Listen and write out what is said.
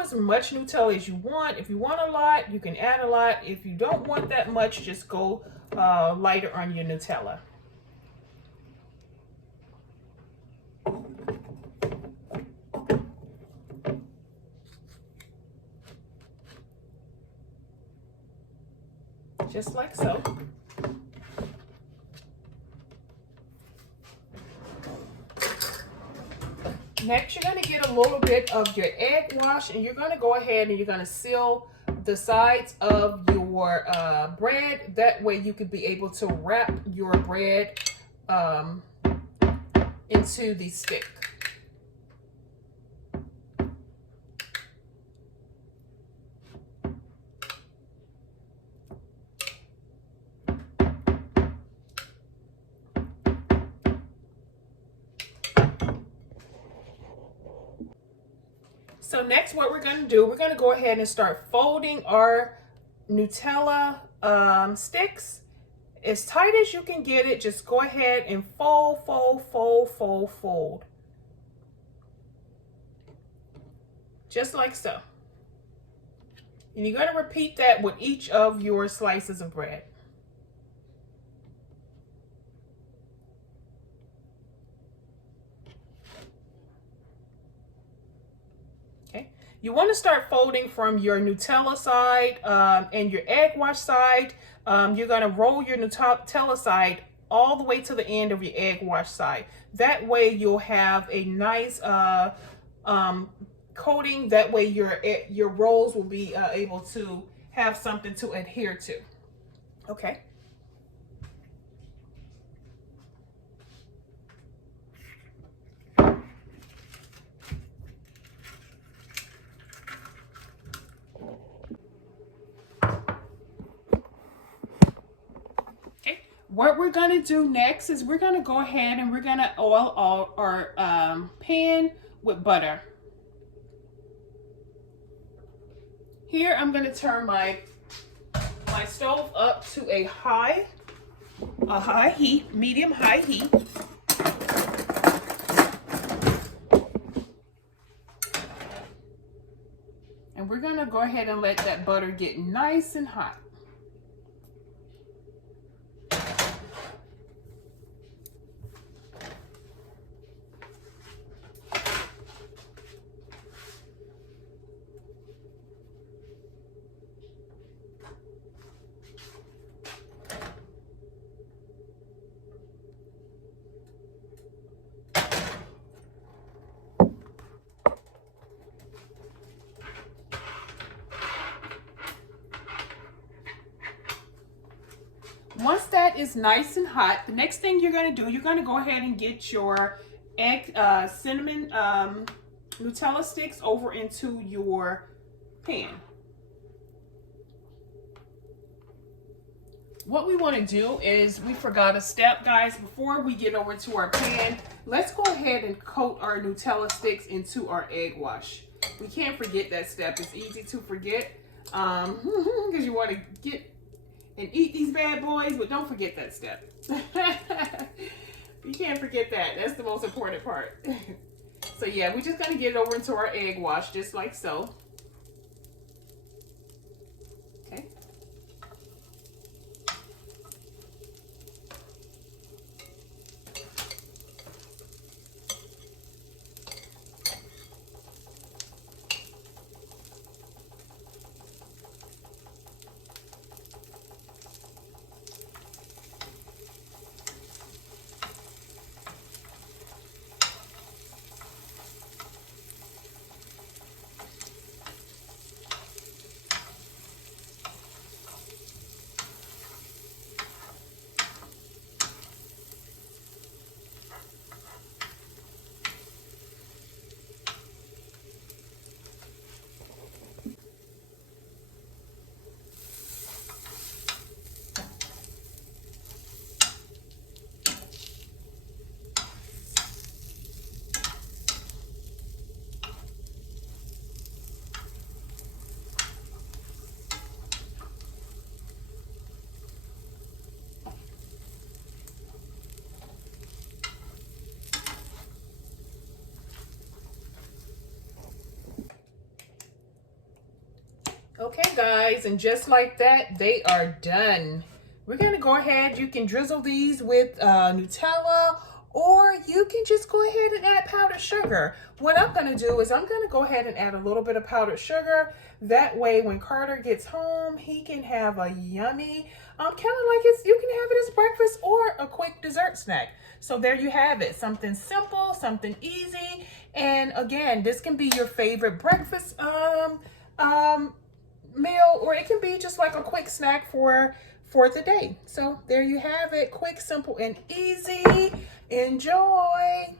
as much Nutella as you want. If you want a lot, you can add a lot. If you don't want that much, just go lighter on your Nutella. Just like so. Next, you're going to get a little bit of your egg wash, and you're going to go ahead and you're going to seal the sides of your bread. That way you could be able to wrap your bread into the stick. So next, what we're going to do, we're going to go ahead and start folding our Nutella sticks as tight as you can get it. Just go ahead and fold, fold, fold, fold, fold. Just like so. And you're going to repeat that with each of your slices of bread. You want to start folding from your Nutella side and your egg wash side. You're going to roll your Nutella side all the way to the end of your egg wash side. That way you'll have a nice coating. That way your rolls will be able to have something to adhere to. Okay. What we're going to do next is we're going to go ahead and we're going to oil our pan with butter. Here I'm going to turn my stove up to a high heat, medium high heat. And we're going to go ahead and let that butter get nice and hot. Once that is nice and hot, the next thing you're going to do, you're going to go ahead and get your cinnamon Nutella sticks over into your pan. What we want to do is, we forgot a step, guys. Before we get over to our pan, let's go ahead and coat our Nutella sticks into our egg wash. We can't forget that step. It's easy to forget because you want to get and eat these bad boys, but don't forget that step. You can't forget that. That's the most important part. So yeah, we're just going to get it over into our egg wash, just like so. Okay. Okay, guys, and just like that, they are done. We're going to go ahead. You can drizzle these with Nutella, or you can just go ahead and add powdered sugar. What I'm going to do is I'm going to go ahead and add a little bit of powdered sugar. That way, when Carter gets home, he can have a yummy, kind of like you can have it as breakfast or a quick dessert snack. So there you have it. Something simple, something easy. And again, this can be your favorite breakfast meal, or it can be just like a quick snack for the day. So there you have it. Quick, simple, and easy. Enjoy.